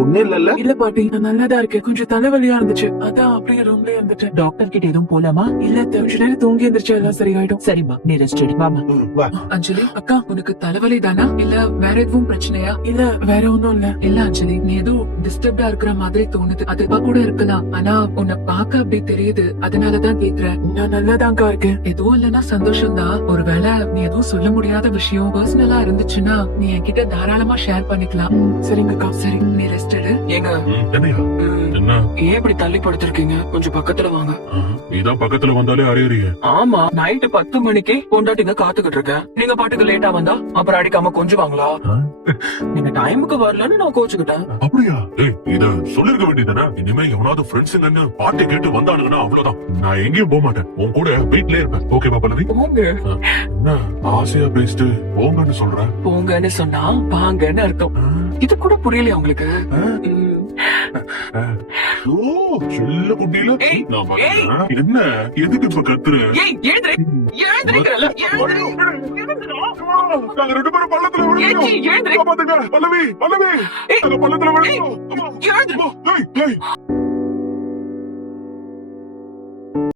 ஒண்ணு இல்லல்ல. இல்ல பாட்டி, நான் நல்லாதான் இருக்கேன். கொஞ்சம் தலைவலியா இருந்துச்சு, அதான் அப்படியே ரூம்லயே இருந்துட்டேன். டாக்டர் கிட்ட எதுவும் போலாமா? இல்ல, கொஞ்ச நேரம் தூங்கி எந்திரிச்சா எல்லாம் சரியாயிடும். சரிம்மா, நீ ரெஸ்ட் எடு. வாமா. வா. அஞ்சலி அக்கா, உனக்கு தலைவலி தானா இல்ல வேற எதுவும் பிரச்சனையா? இல்ல வேற ஒண்ணும் இல்ல. இல்ல அஞ்சலி, நீ எதுவும் டிஸ்டர்ப்டா இருக்கிற மாதிரி தோணுது. அதுவா கூட இருக்கலாம், ஆனா உன்னை பார்க்க அப்படி தெரியுது, அதனாலதான் கேக்குறேன். நான் நல்லாதான்க்கா இருக்கேன். எதுவும் இல்லன்னா சந்தோஷம் தான். ஒருவேளை நீ எதுவும் சொல்ல முடியாத விஷயம் பர்சனலா இருந்துச்சுன்னா நீ என்கிட்ட தாராளமா ஷேர் பண்ணிக்கலாம். சரிங்கக்கா. சரி, நீ ரெஸ்ட் எடு. ஏங்க, என்னையா என்ன ஏன் இப்படி தள்ளி படுத்திருக்கீங்க? கொஞ்சம் பக்கத்துல வாங்க. நீதான் பக்கத்துல வந்தாலே அறியறிய. ஆமா, நைட்டு 10 மணிக்கு பொண்டாட்டிங்க காத்துக்கிட்டு இருக்கேன். நீங்க பாட்டுக்கு லேட்டா வந்தா அப்புறம் அடிக்காம கொஞ்சுவாங்களா? நீங்க டைமுக்கு வரலன்னு நான் கோச்சுக்கிட்டேன். அப்படியா? ஏய், இத சொல்லிருக்க வேண்டியதானே. இனிமே எவனாவது ஃப்ரெண்ட்ஸுங்கன்னு பாட்டு கேட்டு வந்தானுங்கன்னா அவ்வளவுதான். நான் எங்கேயும் போக மாட்டேன், உன் கூட வீட்லயே இருப்பேன். ஓகேவா பல்லவி? போங்க. என்ன ஆசையா பேசிட்டு போங்கன்னு சொல்ற? போங்கன்னு சொன்னா வாங்கன்னு அர்த்தம். இது கூட புரியலையா உங்களுக்கு? ஓ, செல்ல குட்டியில ஏய், நான் ஏய். பாக்கிறேன். என்ன எதுக்கு இப்ப கத்துற? ஏய், எழுந்திரு. எழுந்திருக்கிறல்ல, எழுந்திரு. நாங்க ரெண்டு பேரும் பள்ளத்துல விழுந்தோம். ஏச்சி, எழுந்திரு. காப்பாத்துங்க. பல்லவி, பல்லவி, ஏய். நாங்க பள்ளத்துல ஏய், விழுந்தோம். எழுந்திரு. ஏய், ஏய்.